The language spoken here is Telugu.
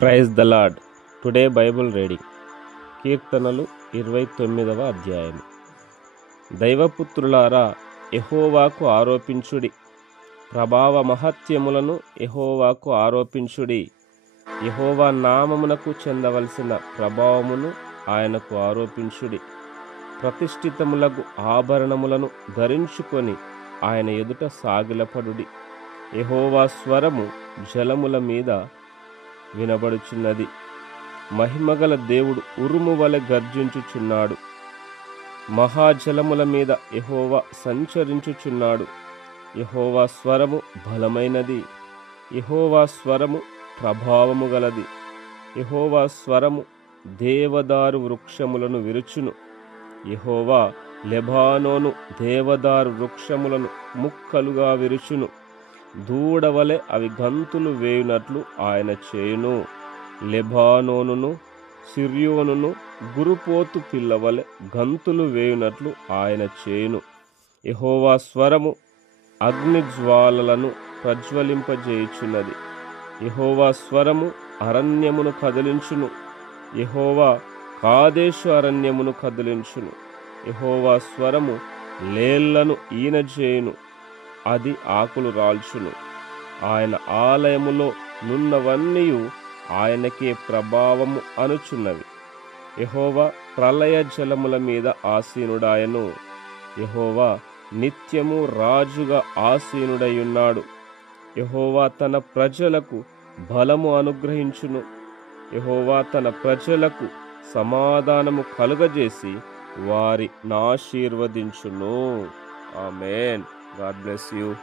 Praise the Lord. Today Bible reading కీర్తనలు 29వ అధ్యాయం. దైవపుత్రులారా, యెహోవాకు ఆరోపించుడి, ప్రభావ మహత్యములను యెహోవాకు ఆరోపించుడి. యెహోవా నామమునకు చెందవలసిన ప్రభావమును ఆయనకు ఆరోపించుడి. ప్రతిష్ఠితములగు ఆభరణములను ధరించుకొని ఆయన ఎదుట సాగిలపడుడి. యెహోవా స్వరము జలముల మీద వినబడుచున్నది. మహిమగల దేవుడు ఉరుము వలె గర్జించుచున్నాడు. మహాజలముల మీద యెహోవా సంచరించుచున్నాడు. యెహోవా స్వరము బలమైనది. యెహోవా స్వరము ప్రభావము గలది. యెహోవా స్వరము దేవదారు వృక్షములను విరుచును. యెహోవా లెబానోను దేవదారు వృక్షములను ముక్కలుగా విరుచును. దూడవలె అవి గంతులు వేయునట్లు ఆయన చేయును. లెబానోనును సిర్యోనును గురుపోతు పిల్లవలె గంతులు వేయునట్లు ఆయన చేయును. యెహోవా స్వరము అగ్నిజ్వాలలను ప్రజ్వలింపజేయుచున్నది. యెహోవా స్వరము అరణ్యమును కదిలించును. యెహోవా కాదేశు అరణ్యమును కదిలించును. యెహోవా స్వరము లేళ్లను ఈనజేయును. అది ఆకులు రాల్చును. ఆయన ఆలయములో నున్నవన్నీయు ఆయనకే ప్రభావము అనుచున్నవి. యెహోవా ప్రళయ జలముల మీద ఆసీనుడాయను. యెహోవా నిత్యము రాజుగా ఆసీనుడయున్నాడు. యెహోవా తన ప్రజలకు బలము అనుగ్రహించును. యెహోవా తన ప్రజలకు సమాధానము కలుగజేసి వారిని ఆశీర్వదించును. ఆమేన్. God bless you.